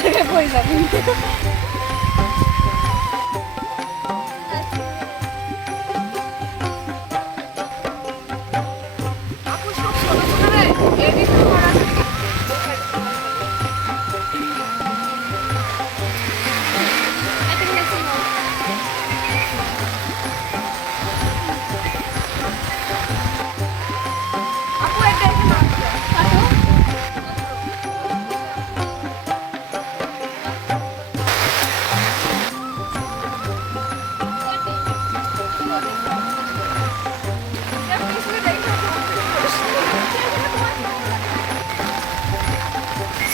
থেকে কই যাবি? আপু সব ছোট ছোট রে, এডিট করা আছে। আপু এটা এখানে আছে। কাটো।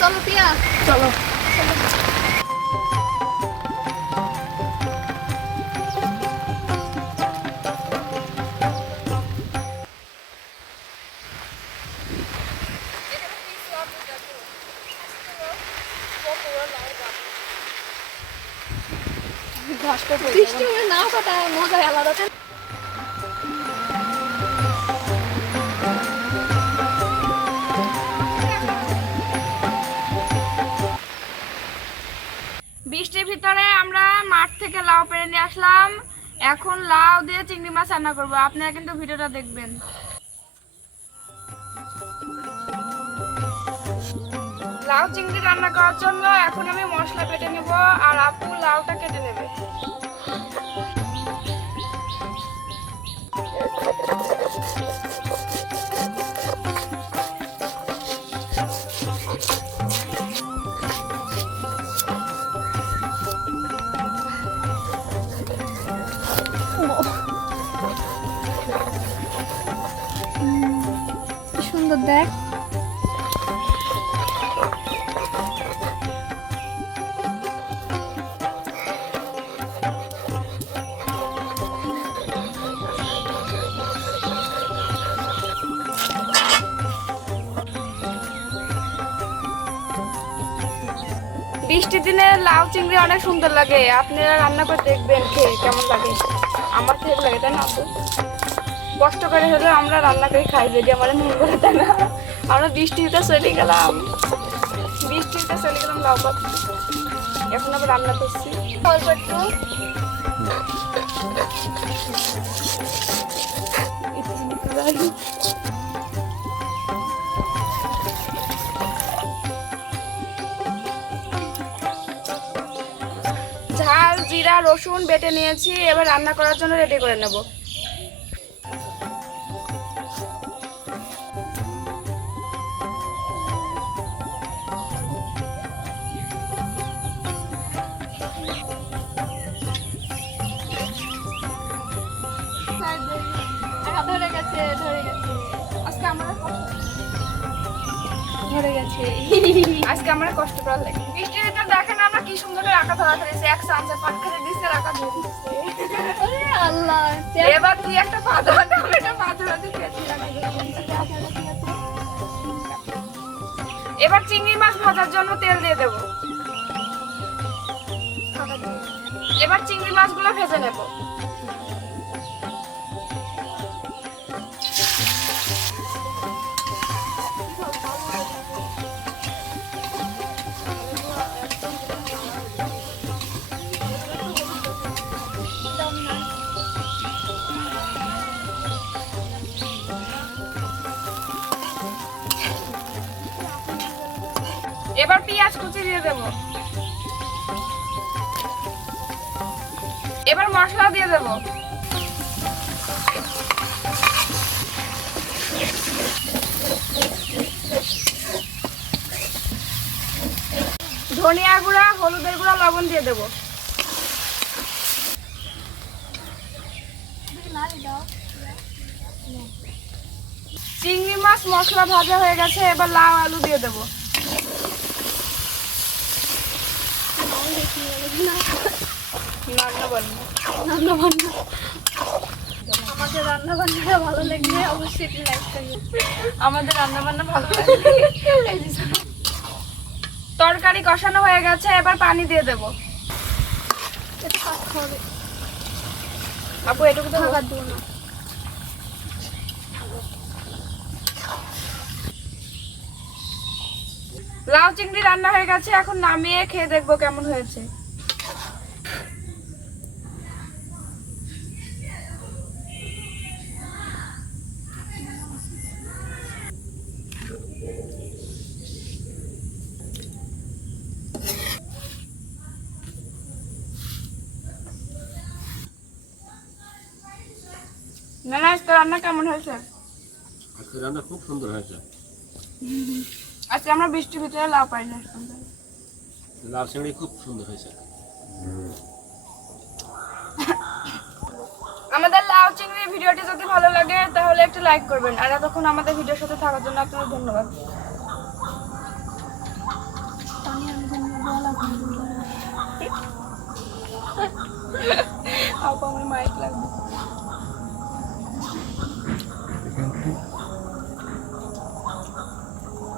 চলো পিয়া, চলো। বৃষ্টি হলে নাও কাটা মজা আলাদা। বৃষ্টির ভিতরে আমরা মাঠ থেকে লাউ পেড়ে নিয়ে আসলাম। এখন লাউ দিয়ে চিংড়ি মাছ রান্না করবো, আপনারা কিন্তু ভিডিওটা দেখবেন। লাউ চিংড়ি রান্না করার জন্য এখন আমি মশলা বেটে নেব, আর আপু লাউটা কেটে নেবে। সুন্দর দেখ। বৃষ্টির দিনে লাউ চিংড়ি অনেক সুন্দর লাগে, আপনারা রান্না করে দেখবেন খেয়ে কেমন লাগে। আমার খেয়ে লাগে, তাই না আপু? কষ্ট করে হলেও আমরা রান্না করে খাই, যদি আমার মন করে, তাই না? আমরা বৃষ্টিতে চলে গেলাম লাউ পাত, এখন আবার রান্না করছি অল্প একটু। ঝাল জিরা রসুন বেটে নিয়েছি, এবার রান্না করার জন্য রেডি করে নেব। আজকে আমার কষ্ট করা লাগে। বৃষ্টির ভিতর দেখেন আমরা কি সুন্দর রাখা ধরা ফেলেছি, এক চামচে পাট খেতে দিচ্ছে, রাখা ধরে দিচ্ছে। আল্লাহ, এবার তুই একটা পা ধরা, আমি একটা পা ধরা দিয়ে খেতে লাগি। এবার চিংড়ি মাছ ভাজার জন্য তেল দিয়ে দেবো। এবার চিংড়ি মাছগুলো ভেজে নেব। এবার পেঁয়াজ কুচি দিয়ে দেব। এবার মশলা দিয়ে দেব। ধনিয়া গুঁড়া, হলুদের গুঁড়া, লবণ দিয়ে দেব। চিংড়ি মাছ মশলা ভাজা হয়ে গেছে, এবার লাউ আলু দিয়ে দেব। আমাদের রান্না বান্না ভালো লাগলে অবশ্যই লাইক করবেন। আমাদের রান্না বান্না ভালো লাগলে। তরকারি কষানো হয়ে গেছে, এবার পানি দিয়ে দেব। আপু এটুকু তো ভাত দেবো না। লাউ চিংড়ি রান্না হয়ে গেছে, এখন নামিয়ে খেয়ে দেখবো কেমন হয়েছে। না তো রান্না কেমন হয়েছে? আজকে রান্না খুব সুন্দর হয়েছে। আজকে আমরা বৃষ্টির ভিতরে লাউ পাই না। লাউ চিংড়ি খুব সুন্দর হয়েছে। আমাদের লাউ চিংড়ির ভিডিওটি যদি ভালো লাগে তাহলে একটু লাইক করবেন, আর এতক্ষণ আমাদের ভিডিওর সাথে থাকার জন্য আপনাদের ধন্যবাদ। আপু আমার মাইক লাগবে।